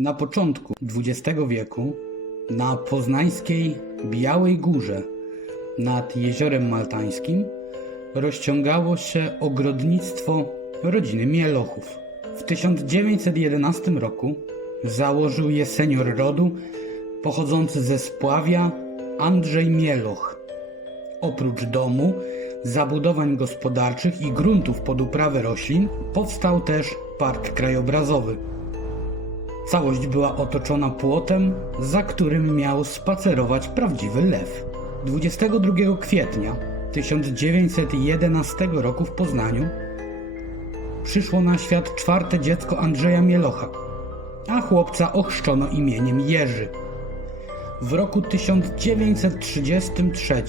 Na początku XX wieku na poznańskiej Białej Górze nad Jeziorem Maltańskim rozciągało się ogrodnictwo rodziny Mielochów. W 1911 roku założył je senior rodu pochodzący ze Spławia Andrzej Mieloch. Oprócz domu, zabudowań gospodarczych i gruntów pod uprawę roślin powstał też park krajobrazowy. Całość była otoczona płotem, za którym miał spacerować prawdziwy lew. 22 kwietnia 1911 roku w Poznaniu przyszło na świat czwarte dziecko Andrzeja Mielocha, a chłopca ochrzczono imieniem Jerzy. W roku 1933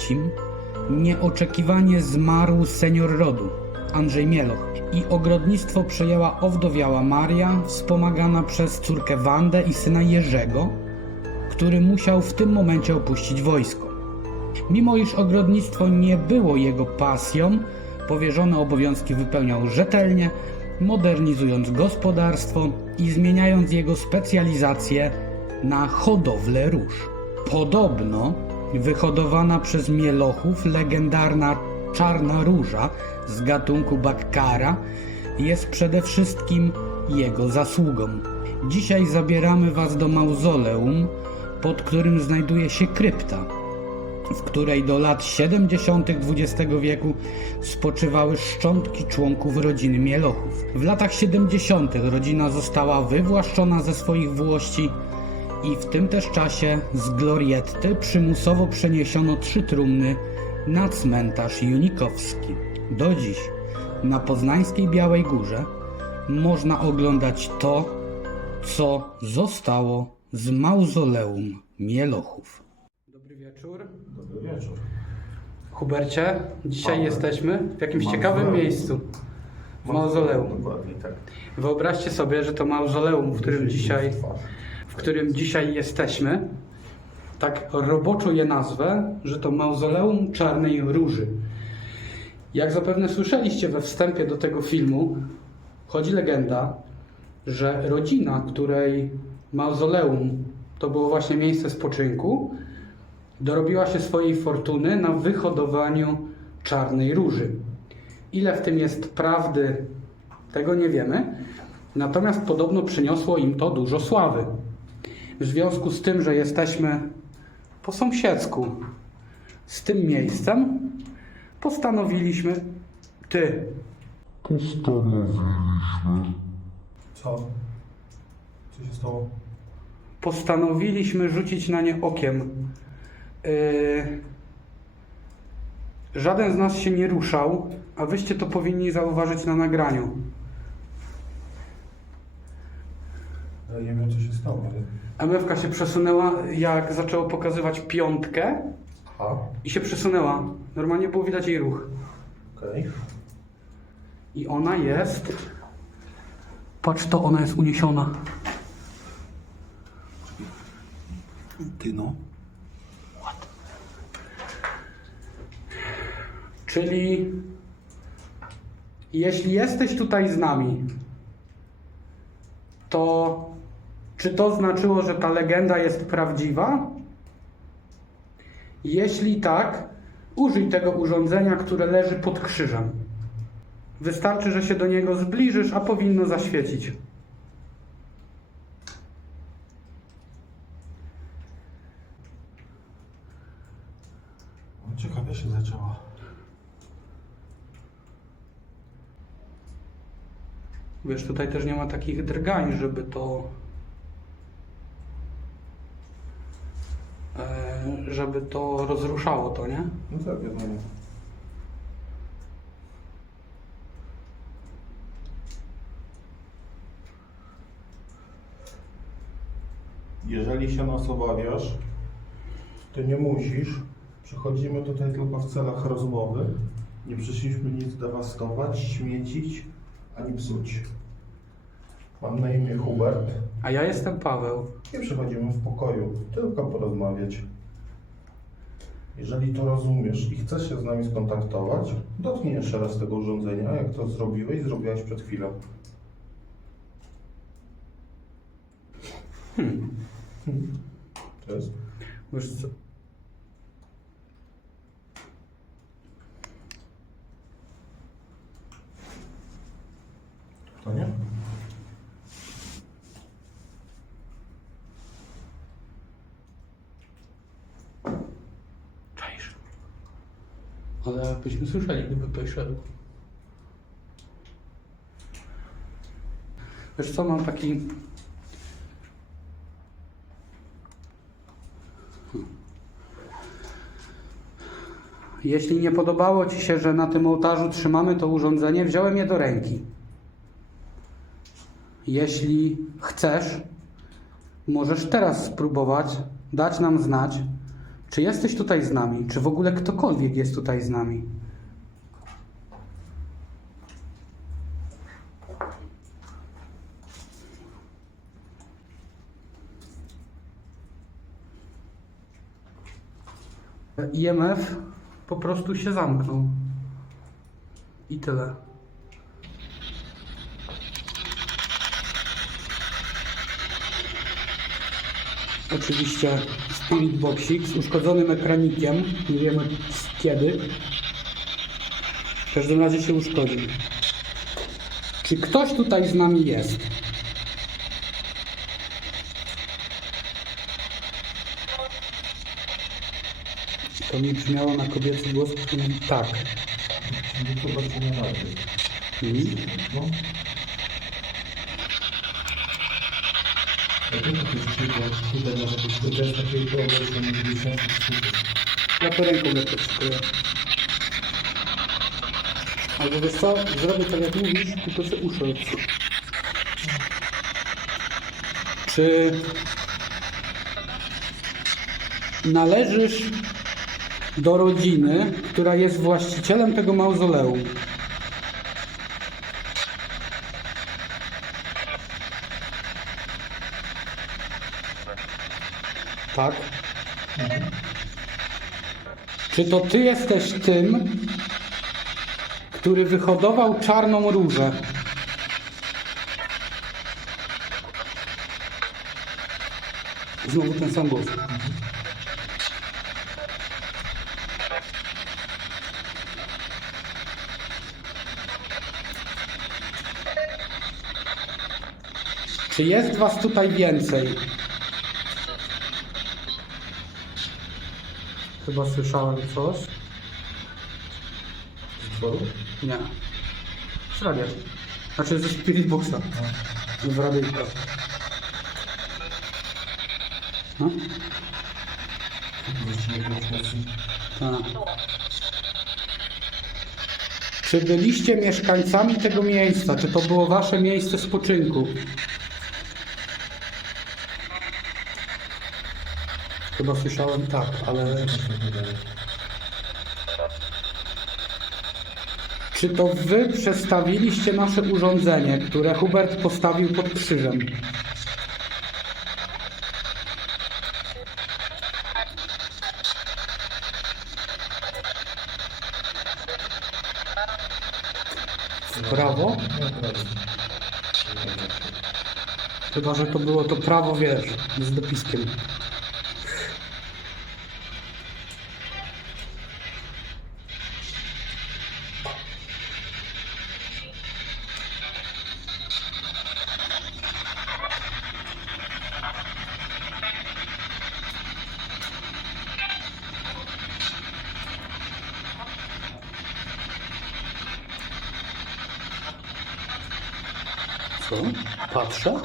nieoczekiwanie zmarł senior rodu, Andrzej Mieloch, i ogrodnictwo przejęła owdowiała Maria, wspomagana przez córkę Wandę i syna Jerzego, który musiał w tym momencie opuścić wojsko. Mimo iż ogrodnictwo nie było jego pasją, powierzone obowiązki wypełniał rzetelnie, modernizując gospodarstwo i zmieniając jego specjalizację na hodowlę róż. Podobno wyhodowana przez Mielochów legendarna czarna róża z gatunku Baccara jest przede wszystkim jego zasługą. Dzisiaj zabieramy Was do mauzoleum, pod którym znajduje się krypta, w której do lat 70. XX wieku spoczywały szczątki członków rodziny Mielochów. W latach 70. rodzina została wywłaszczona ze swoich włości i w tym też czasie z glorietty przymusowo przeniesiono 3 trumny na cmentarz Junikowski. Do dziś na poznańskiej Białej Górze można oglądać to, co zostało z mauzoleum Mielochów. Dobry wieczór. Dobry wieczór. Hubercie, dzisiaj jesteśmy w jakimś ciekawym miejscu. W mauzoleum. Dokładnie tak. Wyobraźcie sobie, że to mauzoleum, w którym dzisiaj jesteśmy, tak roboczo je nazwę, że to mauzoleum Czarnej Róży. Jak zapewne słyszeliście we wstępie do tego filmu, chodzi legenda, że rodzina, której mauzoleum to było właśnie miejsce spoczynku, dorobiła się swojej fortuny na wyhodowaniu Czarnej Róży. Ile w tym jest prawdy, tego nie wiemy, natomiast podobno przyniosło im to dużo sławy. W związku z tym, że jesteśmy po sąsiedzku z tym miejscem, postanowiliśmy... Co? Co się stało? Postanowiliśmy rzucić na nie okiem. Żaden z nas się nie ruszał, a wyście to powinni zauważyć na nagraniu. Ja nie wiem, co się stało, ale... MF-ka się przesunęła, jak zaczęło pokazywać piątkę Aha. i się przesunęła. Normalnie było widać jej ruch. Okej. I ona jest... Patrz to, ona jest uniesiona. Ty no. Czyli jeśli jesteś tutaj z nami, to czy to znaczyło, że ta legenda jest prawdziwa? Jeśli tak, użyj tego urządzenia, które leży pod krzyżem. Wystarczy, że się do niego zbliżysz, a powinno zaświecić. Ciekawie się zaczęła. Wiesz, tutaj też nie ma takich drgań, żeby to rozruszało to, nie? No tak, wiadomo. Jeżeli się nas obawiasz, to nie musisz. Przychodzimy tutaj tylko w celach rozmowy. Nie przyszliśmy nic dewastować, śmiecić, ani psuć. Mam na imię Hubert. A ja jestem Paweł. Nie przychodzimy w pokoju, tylko porozmawiać. Jeżeli to rozumiesz i chcesz się z nami skontaktować, dotknij jeszcze raz tego urządzenia, jak to zrobiłeś przed chwilą. To jest? Wiesz co? To nie? Czaisz. Ale byśmy słyszeli, gdyby ktoś szedł. Wiesz co, mam taki... Jeśli nie podobało Ci się, że na tym ołtarzu trzymamy to urządzenie, wziąłem je do ręki. Jeśli chcesz, możesz teraz spróbować dać nam znać, czy jesteś tutaj z nami, czy w ogóle ktokolwiek jest tutaj z nami. IMF po prostu się zamknął. I tyle. Oczywiście Spirit Boxik z uszkodzonym ekranikiem. Nie wiemy kiedy. W każdym razie się uszkodził. Czy ktoś tutaj z nami jest? To mi brzmiało na kobiecy głos, który mówi tak. Nie to bardzo nie radzie. No. Ja wiem, że tutaj może być też taki problem, że nie będzie sensu słuchać. Ja to ręką lekko przykuję. Albo wiesz co, zrobię tak jak mówisz, tylko że uszę. Czy należysz do rodziny, która jest właścicielem tego mauzoleum? Tak? Czy to ty jesteś tym, który wyhodował czarną różę? Znowu ten sam głos. Czy jest was tutaj więcej? Chyba słyszałem coś. Z dworu? Nie. Z radia. Znaczy ze Spirit Boxa. W radyjku. No? Tak. Czy byliście mieszkańcami tego miejsca? Czy to było wasze miejsce spoczynku? Chyba słyszałem tak, ale... Czy to wy przestawiliście nasze urządzenie, które Hubert postawił pod krzyżem? W prawo? Chyba, że to było to prawo, wiesz, z dopiskiem. Co? Patrzę?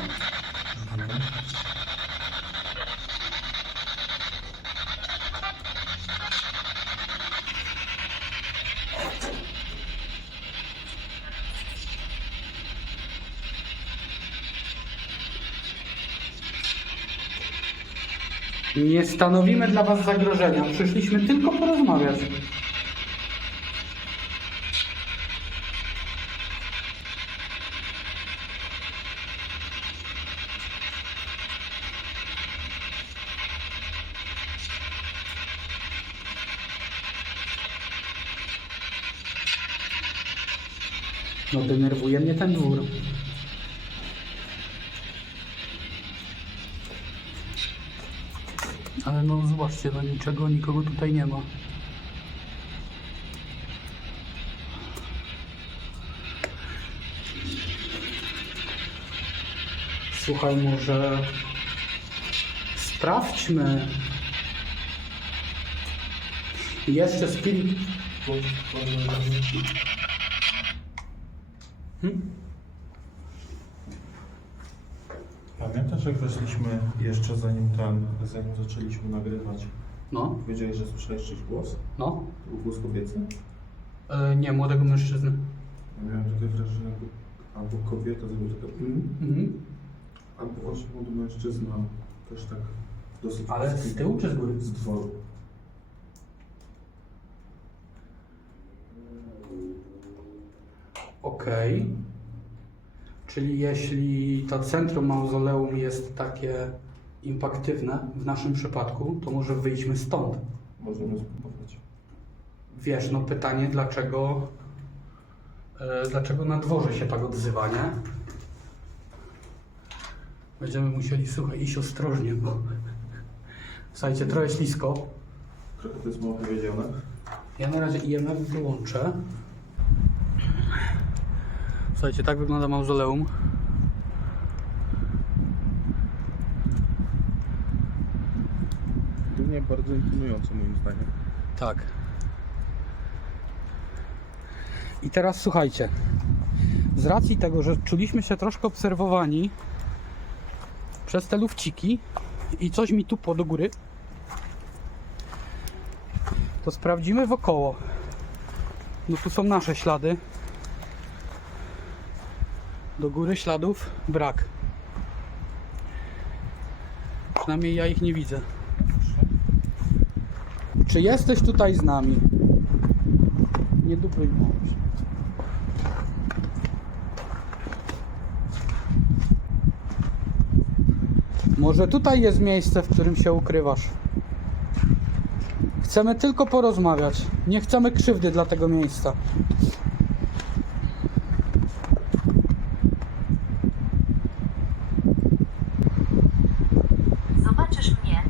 Nie stanowimy dla was zagrożenia. Przyszliśmy tylko porozmawiać. No denerwuje mnie ten dwór. Ale no zobaczcie, no nikogo tutaj nie ma. Słuchaj, może sprawdźmy. Jeszcze spirit. Pamiętasz, jak weszliśmy jeszcze zanim zaczęliśmy nagrywać? No, Powiedziałeś, że słyszałeś czyjś głos? no. To był głos kobiecy? Nie, młodego mężczyzny. Ja miałem takie wrażenie, jakby albo kobieta zrobiła taka albo właśnie młody mężczyzna też tak dosyć... Ale z tyłu czy z góry? Z dworu. Okej. Czyli jeśli to centrum mauzoleum jest takie impaktywne w naszym przypadku, to może wyjdźmy stąd. Możemy spróbować. Wiesz, no pytanie, dlaczego na dworze się tak odzywa, nie? Będziemy musieli, słuchaj, iść ostrożnie, bo słuchajcie, trochę ślisko. Trochę to jest mało powiedziane. Ja na razie IMF wyłączę. Słuchajcie, tak wygląda mauzoleum. Ogólnie bardzo imponujące moim zdaniem. Tak. I teraz słuchajcie. Z racji tego, że czuliśmy się troszkę obserwowani przez te lufciki i coś mi tupło do góry, to sprawdzimy wokoło. No tu są nasze ślady. Do góry śladów brak. Przynajmniej ja ich nie widzę. Czy jesteś tutaj z nami? Nie dupy mi. Może tutaj jest miejsce, w którym się ukrywasz. Chcemy tylko porozmawiać. Nie chcemy krzywdy dla tego miejsca. Zobaczysz mnie.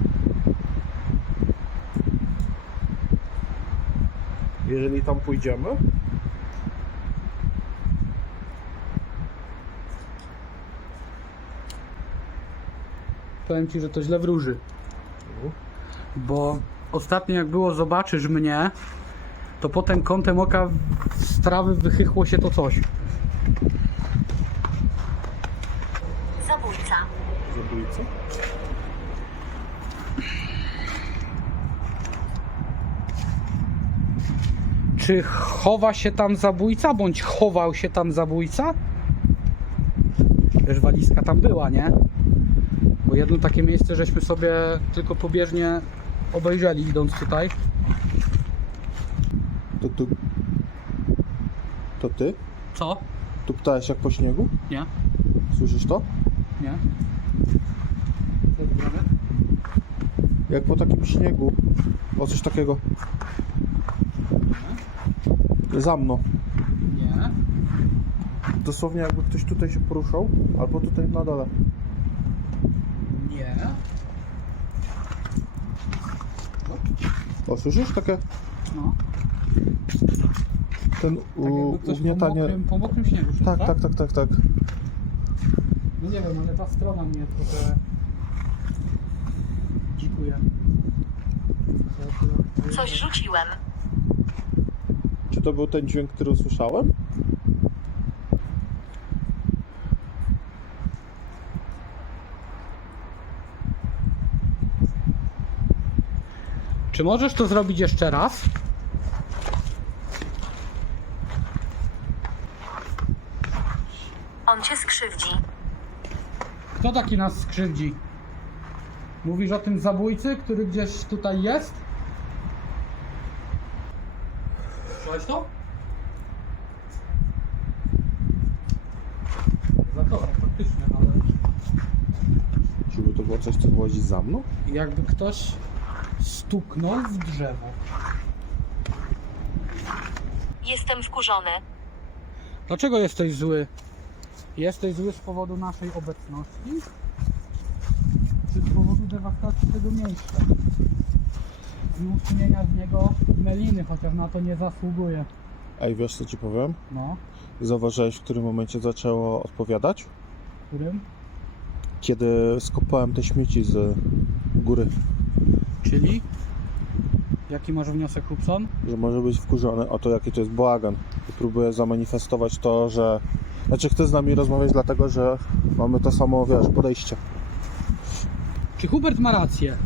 Jeżeli tam pójdziemy, Powiem Ci, że to źle wróży. Bo ostatnio jak było zobaczysz mnie, to potem kątem oka z trawy wychychło się to coś. Zabójca. zabójcy. Czy chowa się tam zabójca, bądź chował się tam zabójca? Wiesz, walizka tam była, nie? Bo jedno takie miejsce żeśmy sobie tylko pobieżnie obejrzeli, idąc tutaj. To ty? Co? Tu ptałeś jak po śniegu? Nie? Słyszysz to? Nie? Jak po takim śniegu. O, coś takiego. Za mną. Nie? Dosłownie jakby ktoś tutaj się poruszał, albo tutaj na dole. Nie? O, słyszysz? Takie No. ten Tak jakby ktoś ugniatanie. po mokrym śniegu szedł, Tak. No nie wiem, ale ta strona mnie trochę dzikuje. Coś rzuciłem. Czy to był ten dźwięk, który usłyszałem? Czy możesz to zrobić jeszcze raz? On cię skrzywdzi. Kto taki nas skrzywdzi? Mówisz o tym zabójcy, który gdzieś tutaj jest? Słyszałeś to? Zatora, faktycznie, ale Czyby to było coś, co wyłazi za mną? jakby ktoś stuknął w drzewo. Jestem wkurzony. Dlaczego jesteś zły? Jesteś zły z powodu naszej obecności? Czy z powodu dewastacji tego miejsca i usunięcia z niego meliny, chociaż na to nie zasługuje. Ej, wiesz co ci powiem? No, Zauważyłeś, w którym momencie zaczęło odpowiadać? w którym? Kiedy skopałem te śmieci z góry, Czyli? Jaki masz wniosek, Hubson? że może być wkurzony o to, jaki to jest bałagan. I próbuję zamanifestować to, że... Znaczy chce z nami rozmawiać dlatego, że mamy to samo, wiesz, podejście. Czy Hubert ma rację?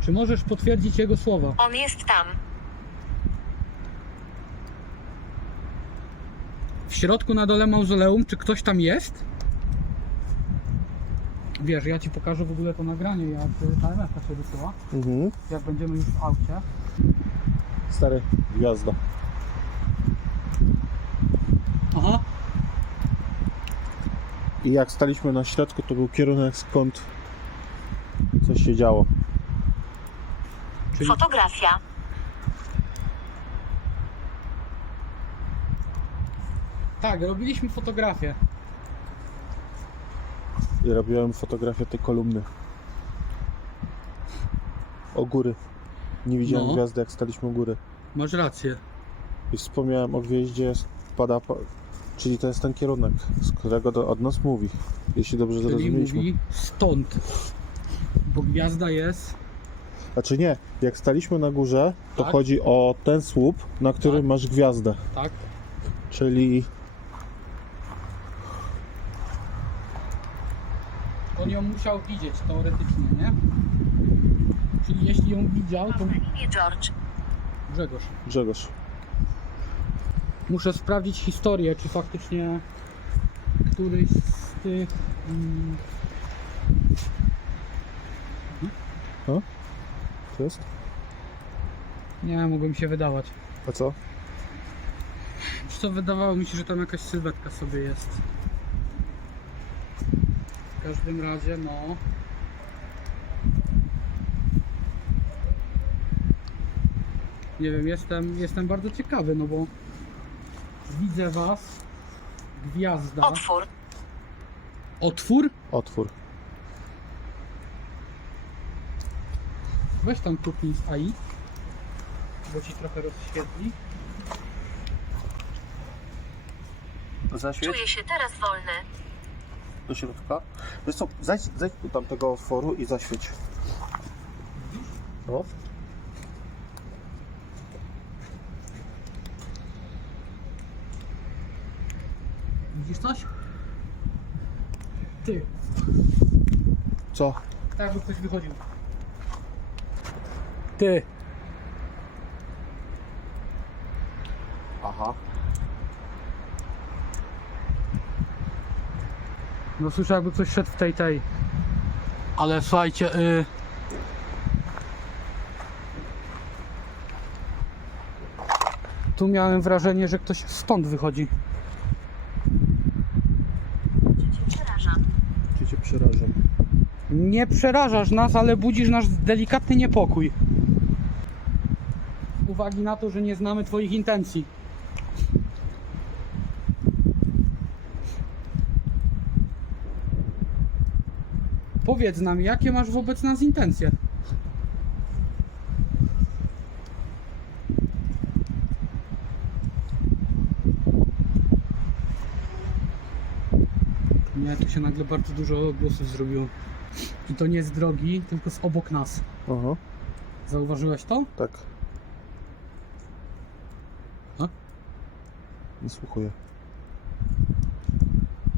Czy możesz potwierdzić jego słowa? On jest tam. W środku na dole mauzoleum, czy ktoś tam jest? Wiesz, ja ci pokażę w ogóle to nagranie, jak KMF-a się wysyła. Jak będziemy już w aucie. Stary, gwiazda. Aha. I jak staliśmy na środku, to był kierunek, skąd coś się działo. Czyli Fotografia. tak, robiliśmy fotografię. I robiłem fotografię tej kolumny. O góry. Nie widziałem No. gwiazdy, jak staliśmy u góry. Masz rację. I wspomniałem o gwieździe, czyli to jest ten kierunek, z którego od nas mówi. Jeśli dobrze Czyli zrozumieliśmy. mówi stąd. Bo gwiazda jest... Znaczy nie, jak staliśmy na górze, to Tak. chodzi o ten słup, na którym Tak. masz gwiazdę. Tak. Czyli On ją musiał widzieć teoretycznie, nie? Czyli jeśli ją widział, to... Mam na imię George. Grzegorz. Grzegorz. Muszę sprawdzić historię, czy faktycznie któryś z tych... To jest? Nie, mogło mi się wydawać. A co? Wiesz co, wydawało mi się, że tam jakaś sylwetka sobie jest. W każdym razie, no... Nie wiem, jestem bardzo ciekawy, no bo widzę was, gwiazda. Otwór. Otwór? Otwór. Weź tam kupię z AI, bo ci trochę rozświetli. Zaświeć Czuję się teraz wolny. do środka. Wiesz co, zejdź do tamtego otworu i zaświeć. No. Widzisz coś? Ty, Co? tak jakby ktoś wychodził. Ty. Aha. No słyszę, jakby ktoś szedł w tej. Ale słuchajcie, tu miałem wrażenie, że ktoś stąd wychodzi. Cię przerażam. Czy cię przerażam? Nie przerażasz nas, ale budzisz nasz delikatny niepokój. Z uwagi na to, że nie znamy twoich intencji. Powiedz nam, jakie masz wobec nas intencje? Nie, tu się nagle bardzo dużo głosów zrobiło. I to nie z drogi, tylko z obok nas. Aha, Zauważyłeś to? tak. A? Nie słuchuję.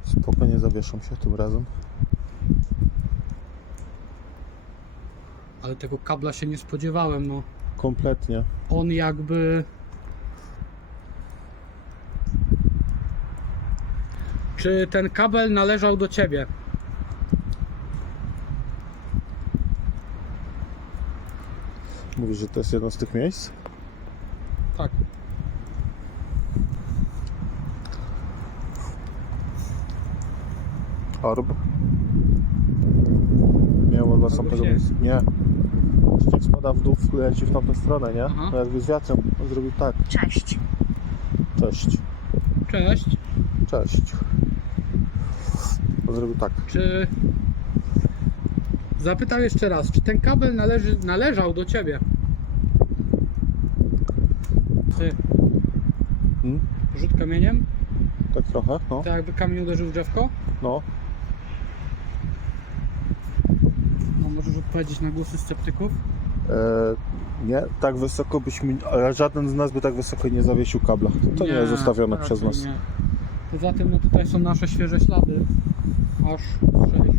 Spokojnie zawieszam się tym razem. Ale tego kabla się nie spodziewałem, no. Kompletnie. On jakby... Czy ten kabel należał do ciebie? Mówisz, że to jest jedno z tych miejsc? Tak. Orb. Nie, on są Albo tego śnieg. miejsca. Nie. Śnieg spada w dół, leci w tamtą stronę, nie? Aha. No jakby z wiatrem on zrobił tak. Cześć. Cześć. Cześć. Cześć. On zrobił tak. Czy... Zapytam jeszcze raz, czy ten kabel należał do ciebie? Ty, Hmm? rzut kamieniem? Tak trochę, no. Tak jakby kamień uderzył w drzewko? No. No możesz odpowiedzieć na głosy sceptyków? Nie, tak wysoko byśmy, ale żaden z nas by tak wysoko nie zawiesił kabla. To nie jest zostawione raczej przez nas. nie. Poza tym no tutaj są nasze świeże ślady. Aż 6.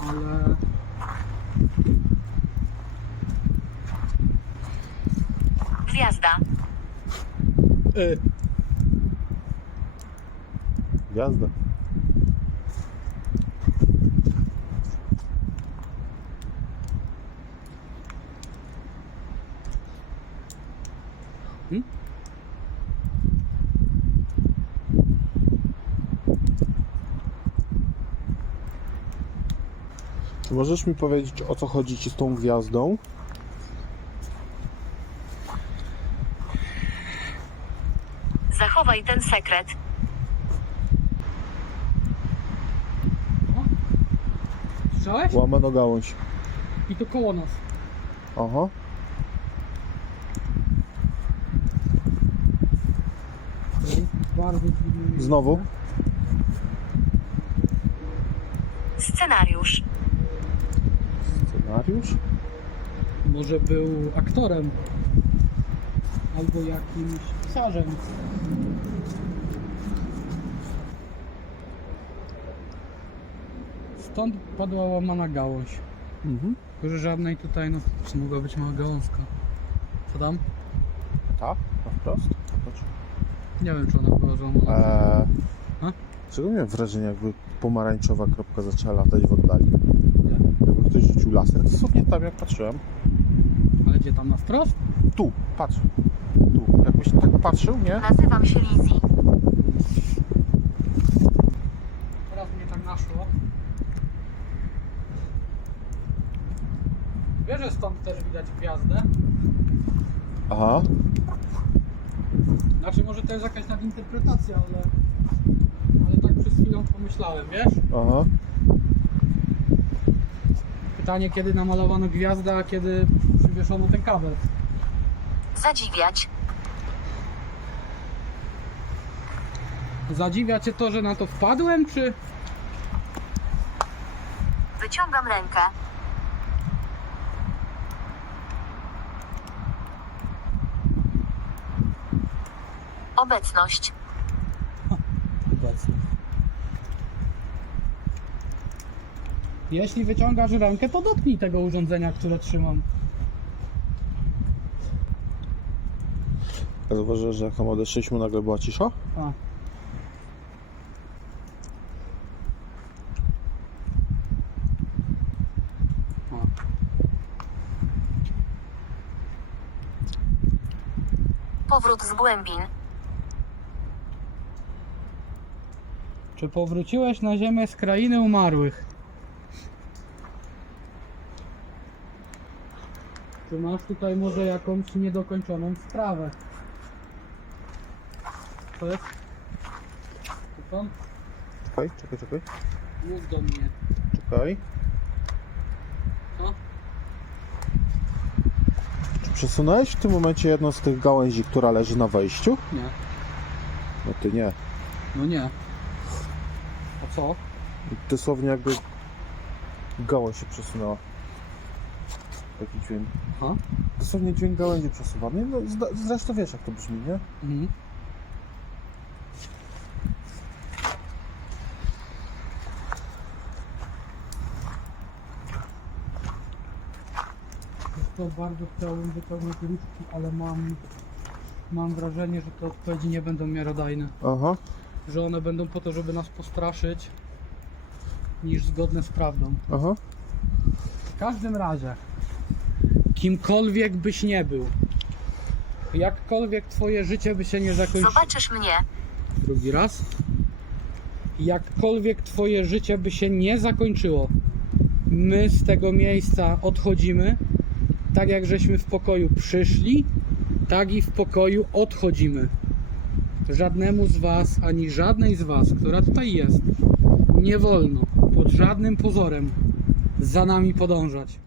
Ale... Gwiazda. Gwiazda. Hmm? Czy możesz mi powiedzieć, o co chodzi ci z tą gwiazdą? Zachowaj ten sekret. Słyszałeś? Łamano gałąź. I to koło nas. Aha. Bardzo dziwne. Znowu? Scenariusz. Scenariusz? Może był aktorem. Albo jakimś pisarzem. Stąd padła łamana gałąź. Mhm. Tylko, że żadnej tutaj, no, czy mogła być mała gałązka. Co tam? Tak, na wprost. Zobacz. Nie wiem, czy ona była złamana. A? Czego miałem wrażenie, jakby pomarańczowa kropka zaczęła latać w oddali? Nie. Jakby ktoś rzucił laser. Dosłownie tam, jak patrzyłem. Ale gdzie tam na wprost? Tu, patrz. Tu. Jakbyś tak patrzył, nie? Nazywam się Lizzie. Teraz mnie tak naszło. Wiesz, że stąd też widać gwiazdę? Aha. Znaczy, może to jest jakaś nadinterpretacja, ale tak przez chwilę pomyślałem, wiesz? Aha. Pytanie, kiedy namalowano gwiazdę, a kiedy przywieszono ten kabel. Zadziwiać. Zadziwia cię to, że na to wpadłem, czy... Wyciągam rękę. Obecność. Obecnie. Jeśli wyciągasz rękę, to dotknij tego urządzenia, które trzymam. Ja zauważyłem, że jak tam odeszliśmy, nagle była cisza. A. Powrót z głębin. Czy powróciłeś na ziemię z krainy umarłych? Czy masz tutaj może jakąś niedokończoną sprawę? To jest? To pan? Czekaj. Mów do mnie. Czekaj. Co? Czy przesunąłeś w tym momencie jedną z tych gałęzi, która leży na wejściu? Nie. No ty nie. No nie. A co? Dosłownie jakby gałąź się przesunęła. Taki dźwięk. Aha. Dosłownie dźwięk gałęzi przesuwany. No, zresztą wiesz, jak to brzmi, nie? Mhm. To bardzo chciałbym wyciągnąć różdżki, ale mam wrażenie, że te odpowiedzi nie będą miarodajne. Aha. Że one będą po to, żeby nas postraszyć, niż zgodne z prawdą. Aha. W każdym razie, kimkolwiek byś nie był, jakkolwiek twoje życie by się nie zakończyło... Zobaczysz mnie. Drugi raz. Jakkolwiek twoje życie by się nie zakończyło, my z tego miejsca odchodzimy, tak jak żeśmy w pokoju przyszli, tak i w pokoju odchodzimy. żadnemu z was, ani żadnej z was, która tutaj jest, nie wolno pod żadnym pozorem za nami podążać.